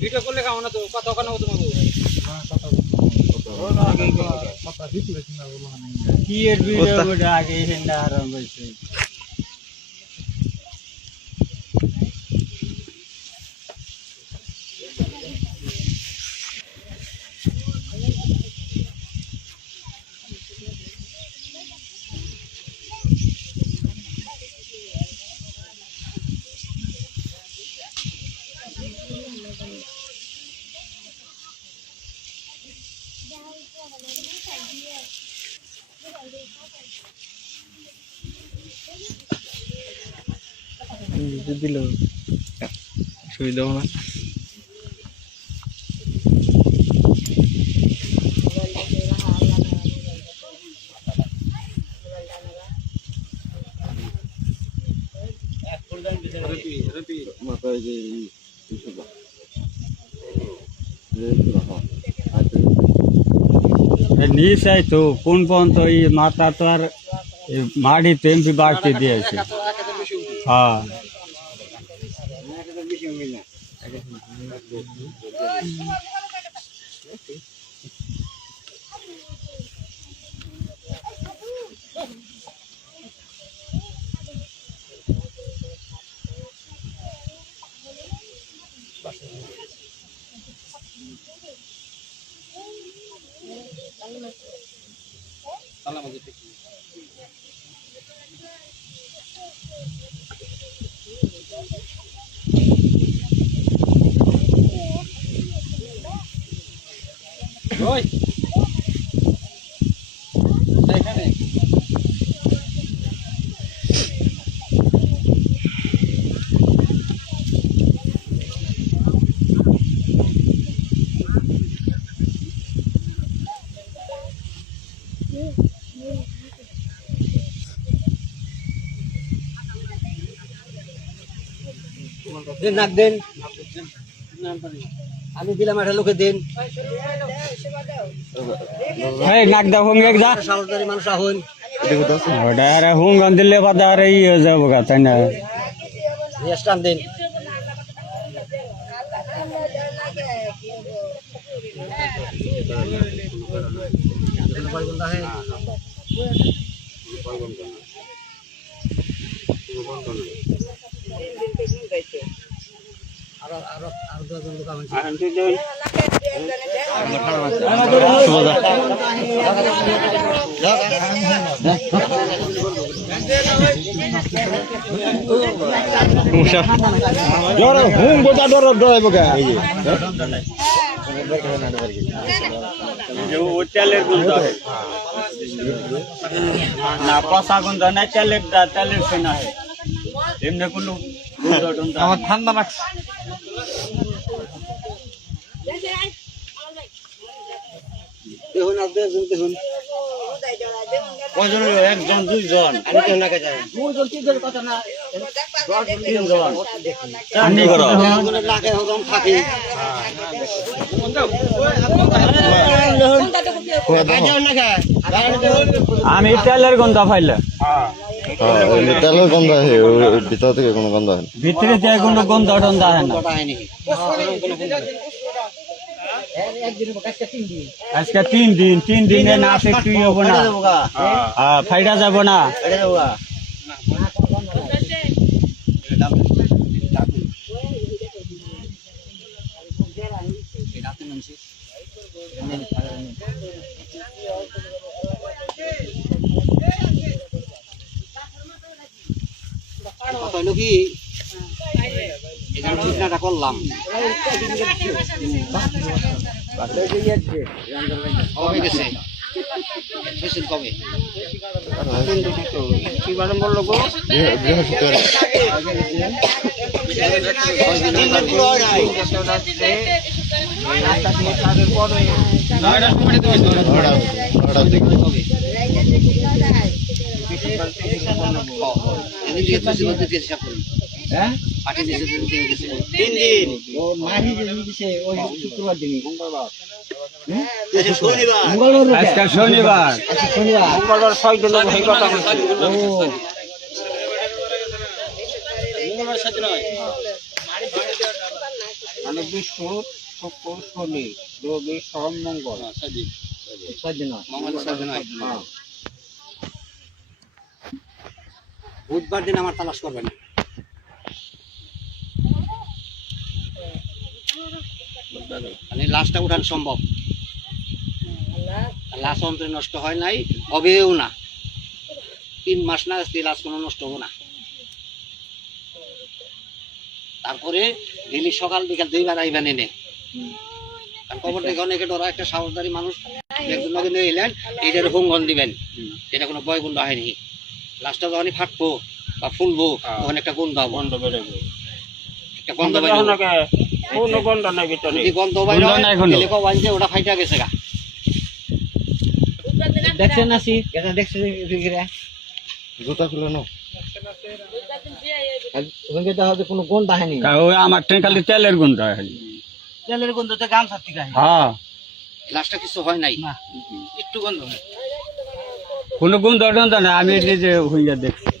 Video করলে কেমন না তো কথা ওখানে হতো কি এর ভিডিও আগে হিন্দা আরম্ভ হয়েছে দিল সুবিধা হবে না নিশ্চয় তো কোন পর্যন্ত এই মাথা তো আর মাটিতে এমপি বাড়তে দিয়েছে হ্যাঁ নাক দেন আমি দিলাম একটা লোকে দিন নাক দাও হোম এক যা সালদারি মানুষ আহুন ওটা আর হোম গান দিলে বাদা আর এই হয়ে যাবো গা তাই না স্টান দিন না পচা গন্ধ নাই তেলের সেনা এমনি কোনো আমার ঠান্ডা লাগছে দেখুন আপনি দেখুন কজন একজন দুইজন আমি কেন না কাজে দুইজন তিনজন কথা না তিনজন চান্দি করো লাগে হগম থাকি আমি তেলের গন্ধ পাইলে তেলের গন্ধ আছে ভিতর থেকে কোনো গন্ধ হয় ভিতরে থেকে কোনো গন্ধ টন্ধ হয় না আজকে 3 দিনে না একটু হবো না ফাইডা যাব না কি এখানে ঠিকঠাকটা করলাম কবে গেছে কবে কি বারে বললো গো বৃহস্পতিবার নয়টার দিকে। এদিন দিয়ে তুই বলতে দিয়ে হিসাব করুন হ্যাঁ পাঠে দিয়েছে 3 দিন ও মাহি যে দিছে ওই শুক্রবার দিন মঙ্গলবার আজকে শনিবার মঙ্গলবার 6 দিন হয়ে কথা মঙ্গলবার 7 নয় মানে বৃহস্পতি শুক্র শনি রবি সোম মঙ্গল 7 দিন মঙ্গল 7 দিন হয় বুধবার দিন আমার তালাশ করবেন মানে লাশটা উঠান সম্ভব লাশ অন্তরে নষ্ট হয় নাই হবেও না 3 মাস না লাশ কোনো নষ্ট হবে না তারপরে ডেলি সকাল বিকাল 2 বার আইবেন এনে কারণ কবর থেকে অনেকে ডরা একটা সাহসদারি মানুষ একজন লগে নিয়ে এলেন এইটার হুঙ্গন দিবেন এটা কোনো বয় গুন্ড হয়নি লাশটা যখনই ফাটবো বা ফুলবো তখন একটা গন্ধ হবে গন্ধ বেরোবে একটা গন্ধ বেরোবে কোনো গন্ধ নাই ভিতরে যদি গন্ধ বাইরে হয় ওয়াইজে ওটা ফাইটা গেছে গা দেখছেন না সি এটা দেখছেন জুতা খুলে নাও। ওখানে তো হবে কোনো গন্ধ হয়নি ওই আমার ট্রেন খালি তেলের গন্ধ হয় তেলের গন্ধ তো গান ছাড়তে গায় হ্যাঁ লাশটা কিছু হয় নাই একটু গন্ধ হয় কোনো গন্ধ না আমি নিজে হইয়া দেখছি